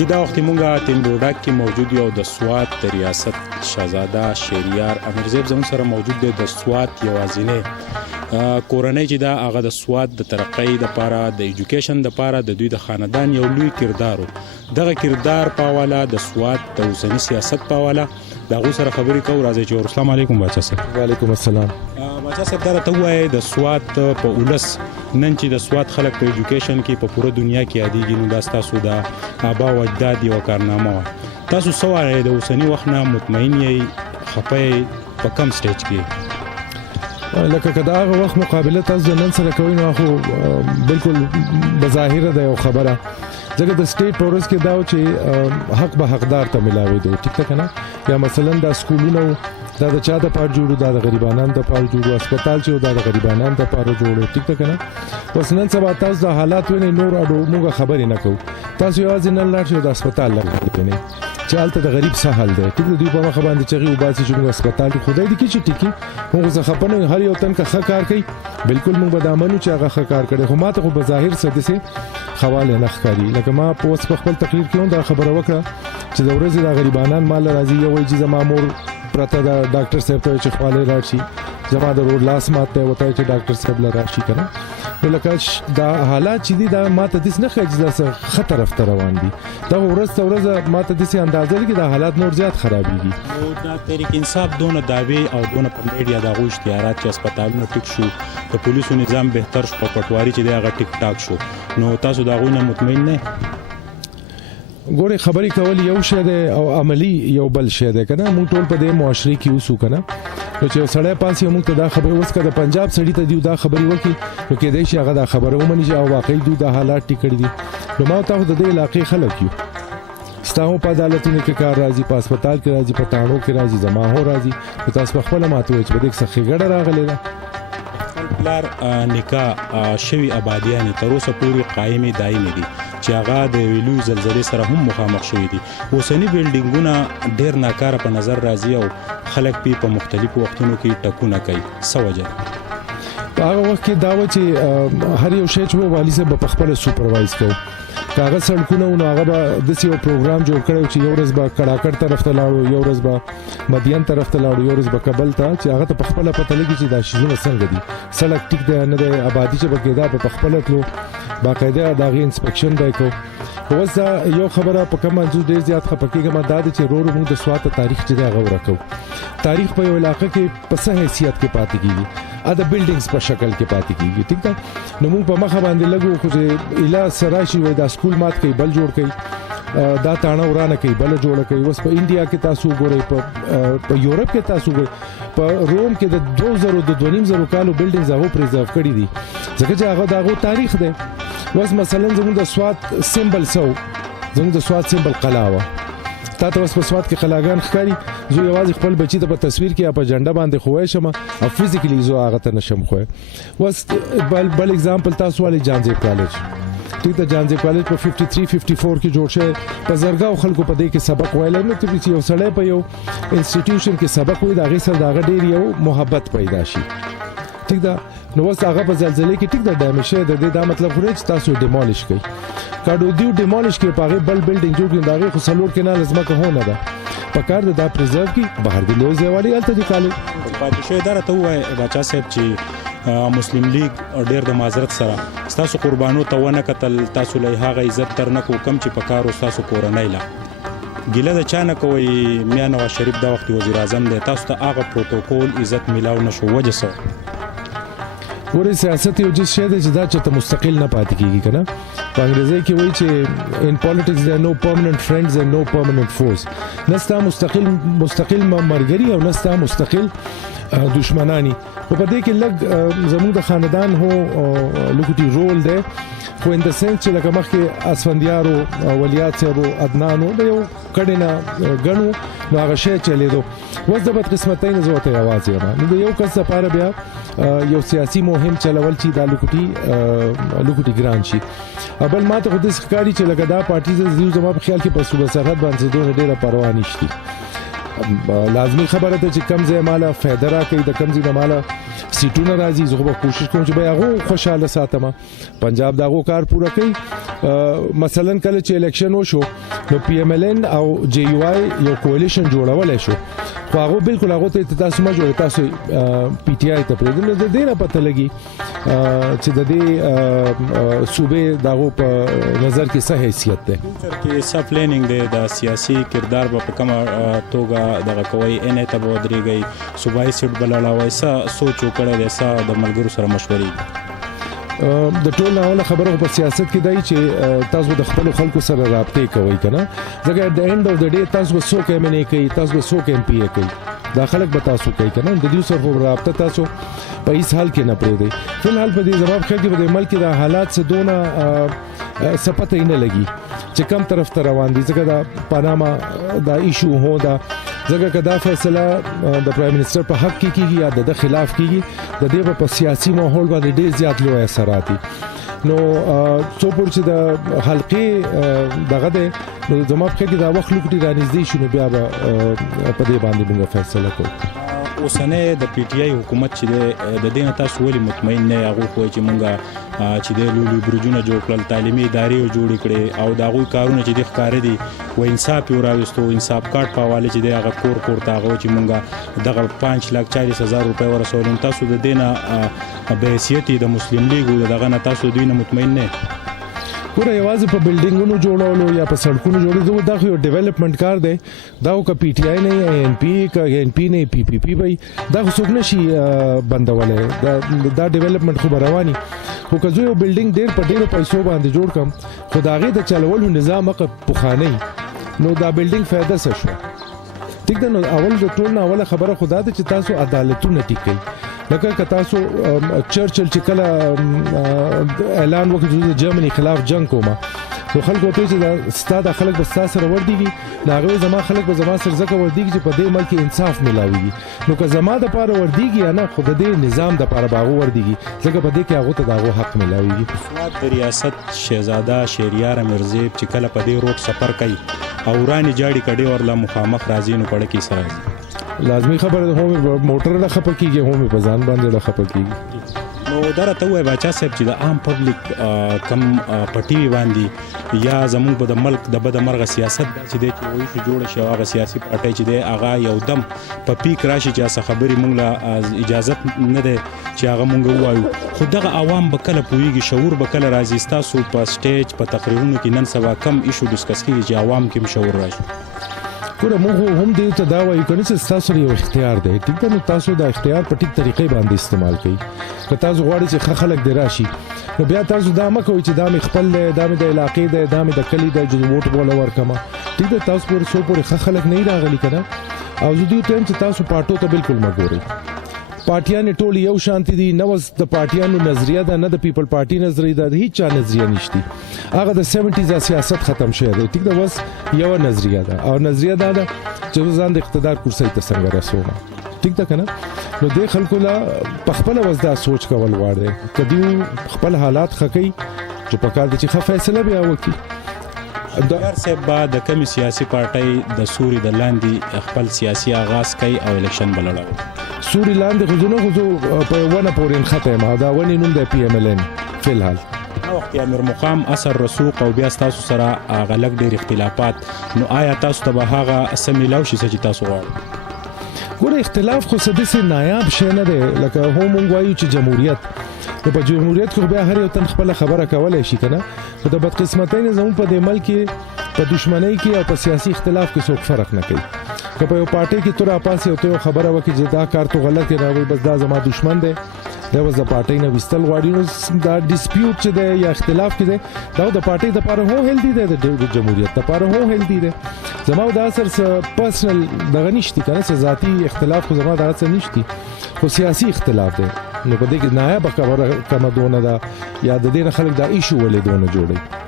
چې دا وخت مونږه تندوډاک کې موجود یو د سوات د ریاست شهزاده شهریار امیرزیب زموږ سره موجود دی. د سوات یوازینی کورنۍ چې دا هغه د سوات د ترقۍ دپاره د ایجوکیشن دپاره د دوی د خاندان یو لوی کردار و. دغه کردار په حواله د سوات د اوسني سیاست په حواله د هغوی سره خبرې کوو. راځئ چې السلام علیکم باچا صاحب. وعلیکم السلام. باچا صاحب دا راته ووایئ د سوات په ولس نن چې د سوات خلک په ایجوکیشن کې په پوره دنیا کې یادېږي نو دا ستاسو د آبا و اجداد یوه کارنامه وه. تاسو څه وایئ د اوسني وخت نه مطمئن یئ خفه یئ په کم سټیج کې؟ لکه که د هغه وخت مقابله تاسو د نن سره کوئ نو خو بالکل بظاهره ده یو خبره، ځکه د سټیټ په ورځ کې دا و چې حق به حقدار ته ملاوېدو. ټیک ده که نه؟ یا مثلا دا سکولونه دا د چا دپاره جوړو، دا د غریبانانو دپاره جوړو، هسپتال چې دا د غریبانانو دپاره جوړو. ټیک ده که نه؟ اوس نن سبا تاسو د حالات وینئ، نور موږ خبرې نه کوو. تاسو یوازې نن لاړ شئ د هسپتال لګوئ چې هلته د غریب څه حال دی. ټیک ده؟ دوی په مخه باندې چغې وباسي چې موږ هسپتال کې خدای دې کړي چې ټیکي موږ څه خفه نه یو، هر یو تن که ښه کار کوي بالکل موږ به دا منو چې هغه ښه کار کړی. خو ما ته خو په ظاهر څه داسې خواله نه ښکاري. لکه ما په اوس په خپل تقریر کې هم دا خبره وکړه چې د ورځې دا غریبانان ما له راځي، یو وایي چې زما مور پرته د ډاکټر صاحب ته چې خواله لاړ شي، زما د روډ لاس مات دی وته چې ډاکټر صاحب له راشي که نه. نو لکه دا حالات چې دي دا ما ته داسې نه ښکاري چې دا څه ښه طرف ته روان دي. دا ورځ ته ورځ ما ته داسې اندازه ده چې دا حالات نور زیات خرابېږي. نو دا تحریک انصاف دونه دعوې او دونه په میډیا د هغوی اشتهارات چې هسپتالونه ټیک شو، د پولیسو نظام بهتر شو، په پټواري چې دی هغه ټیک ټاک شو، نو تاسو د هغوی نه مطمئن نه؟ ګورې خبرې کول یو شی دی او عملی یو بل شی دی که نه. موږ ټول په دې معاشرې کې اوسو که نه. نو چې یو سړی پاس یو موږ ته دا خبره اوس که د پنجاب سړي ته دوی دا خبرې وکړي نو کېدای شي هغه دا خبره ومني چې او واقعي دوی دا حالات ټیک کړي دي. نو ما ته خو د دې علاقې خلک یو، ستا هم په عدالتونو کې کار راځي، په هسپتال کې راځي، په تاڼو کې راځي، زما هم راځي. نو تاسو په خپله ماته وایئ چې په دې کې څه ښېګړه راغلې ده؟ پلار نکاح شوي آبادیانې تر اوسه پورې قایمې دایمې دي چې هغه د یوې لویې زلزلې سره هم مخامخ شوي دي. اوسني بلډینګونه ډېر ناکاره په نظر راځي او خلک پې په مختلفو وختونو کې ټکونه کوي. څه وجه ده؟ په هغه وخت کې دا و چې هر یو شی چې و والي صاحب به په خپله سوپروایز کوو. که هغه سړکونه و نو هغه به داسې یو پروګرام جوړ کړی چې یو ورځ به کړاکړ طرف ته لاړو، یو ورځ به مدین طرف ته لاړو، یو ورځ به کابل ته، چې هغه ته په خپله پته لګي چې دا شیزونه څنګه دي، سړک ټیک دی نه دی، آبادي چې به کېده به په خپله تلو، باقاعده د هغې انسپیکشن به یې کوو. خو اوس دا یو خبره په کوم منځو ډېر زیات خفه کېږم دا ده چې ورو ورو موږ د سوات تاریخ چې دی هغه ورکوو. تاریخ په یو علاقه کې په څه حیثیت کې پاتې کېږي، د بلډینګز په شکل کې پاتې کېږي. ټیک ده؟ نو موږ په مخه باندې لګو خو چې ایله څه راشي وایي دا سکول مات کوي بل جوړ کوي، دا تاڼه ورانه کوي بله جوړه کوي. اوس په انډیا کې تاسو وګورئ، په یورپ کې تاسو وګورئ، په روم کې د 2000 کالو بلډینګز هغو پرزرو کړي دي ځکه چې هغه د هغو تاریخ دی. اوس مثلا زموږ د سوات سمبل څه و؟ زموږ د سوات سمبل قلعه وه. تا ته اوس په سوات کې قلاګان ښکاري؟ زه یوازې خپل بچي ته په تصویر کې یا په جنډه باندې ښوی شم او فزیکلی زه هغه ته نشم ښوی. اوس بل اگزامپل تاسو والی جانزیب کالج. ټیک ده؟ جانزیب کالج په 53-54 کې جوړ شوی، په زرګاو خلکو په دې کې سبق ویلی. نو چې یو سړی په یو انسټیټیوشن کې سبق وایي د هغې سره د هغه ډېر یو محبت پیدا شي. ټیک ده؟ نو اوس هغه په زلزلې کې ټیک ده ډیمیج شوی د دې دا مطلب خو نه چې تاسو ډیمالیش کوئ. که دوی ډیمالیش کړي په هغې بل بلډینګ جوړ کړي د هغې خو 4 کناله ځمکه هو نه ده، په کار ده دا پرزرو کړي، بهر د لوی ځای والي هلته دي کالج پاتې شوی. دا راته ووایه باچا صاحب چې مسلم لیگ ډېر د معذرت سره ستاسو قربانو ته ونه کتل، تاسو له هغه عزت در نه کو کم چې په کار و ستاسو کورنۍ له ګیله د چا نه کوئ؟ میا نواز شریف دا وخت وزیر اعظم دی، تاسو ته هغه پروتوکول عزت میلاو نه شو، وجه څه؟ ګورې سیاست یو جز شی دی چې دا چېرته مستقل نه پاتې کېږي که نه. په انګریزۍ کې وایي چې ان پالیټکس there are no permanent friends and no permanent foes. نه ستا مستقل ملګري او نه ستا مستقل دشمنانی. خو په دې کې لږ زموږ د خاندان هو لږ رول دی، خو ان د سنس چې لکه مخکې اسفندیارو، ولیات صاحبو، عدنانو د یو کډې نه ګڼو نو هغه شی چلېدو. اوس د بدقسمتۍ نه زه ورته یوازې یم. نو د یو کس لپاره بیا یو سیاسي مهم چلول چې دا لوکوټي ګران شي. بل ما ته خو داسې ښکاري چې لکه دا پارټي زما په خیال کې په صوبه سرحد باندې دونه ډېره پروا نشته. لازمي خبره ده چې کم ځای ماله فایده راکوي، د کم ځای د ماله سیټونه راځي، زه خو به کوشش کوم چې به هغو خوشحاله ساتم. پنجاب د هغو کار پوره کوي مثلا کله چې الیکشن وشو نو پی ام ال ان او جی یو آی یو کولیشن جوړول شو خو هغه بالکل هغه ته تاسو ما جوړ تاسو پی ټی آی ته پرې نو د دې نه پته لګي چې د دې صوبې دغه په نظر کې څه حیثیت ده کې سب پلانینګ دی د سیاسي کردار په کومه توګه دغه کوي ان ته به درېږي صوبایي سیټ بلاړه وایسا سوچ وکړه د سا د ملګرو سره مشورې د ټول ناوله خبره په سیاست کې دی چې تاسو د خپل خلکو سره رابطې کوي کنه ځکه د اند اف د ډے تاسو به څوک ایم ان ای کوي تاسو به څوک ایم پی ای کوي دا خلک به تاسو کوي کنه د دې سره رابطه تاسو په هیڅ حال کې نه پرې دی فلحال په دې جواب کې په ملک د حالات څخه دونه سپته نه لګي چې کوم طرف ته روان دي ځکه دا پاناما دا ایشو هو دا ځکه کدا فیصله د پرایم منسٹر په حق کې کیږي یا د خلاف کیږي د دې په سیاسي ماحول باندې ډېر زیات لوی اثرات دي نو څو پور چې د حلقې دغه د زما په کې دا وخت لوکټي رانږدې شونه بیا په دې باندې موږ فیصله کوو اوسنۍ د پی ټی آی حکومت چې د دین تاسو ولې مطمئن نه هغه خو چې مونږه چې د لولي برجونه جوړ کړل تعلیمي ادارې جوړ کړي او دا غوي کارونه چې د ښکار دي و انصاف یو راوستو انصاف کارت په حواله چې د هغه کور تاغو چې مونږه دغه 5,40,000 روپۍ ورسول تاسو د دینه به حیثیت د مسلم لیګ دغه نه تاسو دوی نه مطمئن نه ګوره یوازې په بلډینګونو جوړولو یا په سړکونو جوړېدو دا یو ډیولپمنٹ کار دی دا او که پی ټی آی نه این پی کا این پی نه پی پی پی وای دا څوک نشي بندولای دا ډیولپمنٹ خو رواني خو که زه یو بلډینګ ډیر په ډیرو پیسو باندې جوړ کم خو دا غي د چلولو نظام پخانی نو دا بلډینګ فائدہ څه شو ټیک ده نو اول د ټول نه اوله خبره خدا ته چې تاسو عدالتونه ټیکئ لکه که تاسو چرچل چې کله اعلان وکړ د جرمني خلاف جنگ کوما نو خلکو ته چې ستاد خلک بس تاسو وردیږي ناغه زما خلک به زما سر زکه وردیږي چې په دې ملک انصاف ملاويږي نو که زما د پاره وردیږي نه خو د دې نظام د پاره باغو وردیږي ځکه په دې کې هغه ته داغو حق ملاويږي سواد د ریاست شهزاده شهریار امیرزیب چې کله په دې روټ سفر کوي او رانی جاړي کډي ورلا مخامخ راځي نو پړه کې سره لازمی خبره ده هم موټر له خپه کیږي هم په ځان باندې له خپه کیږي نو درته وای بچا صاحب چې د عام پبلک کم پټي باندې یا زموږ په د ملک د بد مرغه سیاست چې د وایي چې جوړ شي هغه سیاسي پارټي چې د اغا یو دم په پیک راشي چې څه خبري مونږ له اجازه نه ده چې هغه مونږ وایو خو دغه عوام به کله پويږي شعور به کله راځي تاسو په سټیج په تقریرونو کې نن سبا کم ایشو ډیسکس کیږي چې عوام کې شعور راشي ګوره موږ هم دې ته دا وایو کنه چې تاسو یو اختیار دی ټیک ده نو تاسو دا اختیار په ټیک طریقې باندې استعمال کړئ که تاسو غواړئ چې خلک دی راشي نو بیا تاسو دا مکوئ چې دا مې خپل دا مې د علاقې دی دا مې د کلی دی چې ووټ بوله ورکما ټیک ده تاسو پر څو پورې خلک نه راغلي کنه او زه دې ټیم چې تاسو پارټو ته بالکل مګورئ پارټیان ټول یو شانتي دي نو د پارټیانو نظریه ده نه د پیپل پارټي نظریه ده هیڅ چا نظریه نشتی هغه د 70s سیاست ختم شوی دی ټیک ده بس یو نظریه ده او نظریه ده چې ځان د اقتدار کرسي ته څنګه رسوم ټیک ده کنه نو د خلکو لا خپل وځدا سوچ کول غواړي کدی خپل حالات خکې چې په کال د چې فیصله بیا وکړي د صاحب بعد د کمی سیاسي پارټي د سوري د لاندې خپل سیاسي آغاز کوي او الیکشن بلړو سوري لاندې خو په ونه پورې ختمه دا ونی نوم د پی ام ال ان فلحال وخت امیر مقام اثر رسوق او بیا تاسو سره غلط ډېر اختلافات نو آیا تاسو ته به هغه سميلاو شي چې تاسو غواړئ ګوره اختلاف خو سدسه نایاب شي نه دی لکه هم وایو چې جمهوریت په جمهوریت کې بیا هر یو تن خپل خبره کولای شي کنه خو د بدقسمتۍ نه زموږ په دې ملک په دښمنۍ کې او په سیاسي اختلاف کې څوک فرق نه کوي که په یو پارټي کې تر اپاسه یو خبره وکړي چې دا کار تو غلط دی راوي بس دا زما دښمن دی دا وز د پارټي نه وستل غواړي نو دا ډیسپیوټ چې دی یا اختلاف کې دی دا د پارټي د لپاره هو هیلدي دی د جمهوریت لپاره هو هیلدي دی زما د اثر پرسنل دغه نشتی کنه ذاتی اختلاف خو زما د اثر نشتی خو سیاسي اختلاف دی نو په دې کې نایاب خبره کومه دونه دا یا د دې خلک دا ایشو ولې دونه جوړي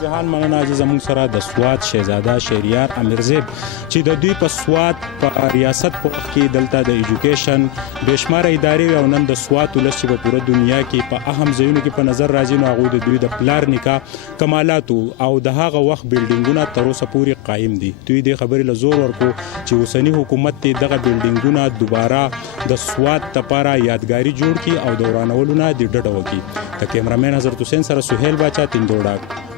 جهان مننه چې زموږ سره د سواد شهزاده شهریار امیرزیب چې د دوی په سواد په ریاست په وخت کې دلته د ایجوکیشن بشمار ادارې او نن د سواد ولس چې په پوره دنیا کې په اهم ځایونو کې په نظر راځي نو هغه د دوی د پلار نکاح کمالات او د هغه وخت بلډینګونه تر اوسه پورې قائم دي دوی د خبرې له زور ورکو چې اوسنی حکومت ته دغه بلډینګونه دوباره د سواد لپاره یادګاری جوړ کړي او دورانولونه د ډډه وکړي د کیمرامین حضرت حسین سره سہیل باچا تندوړه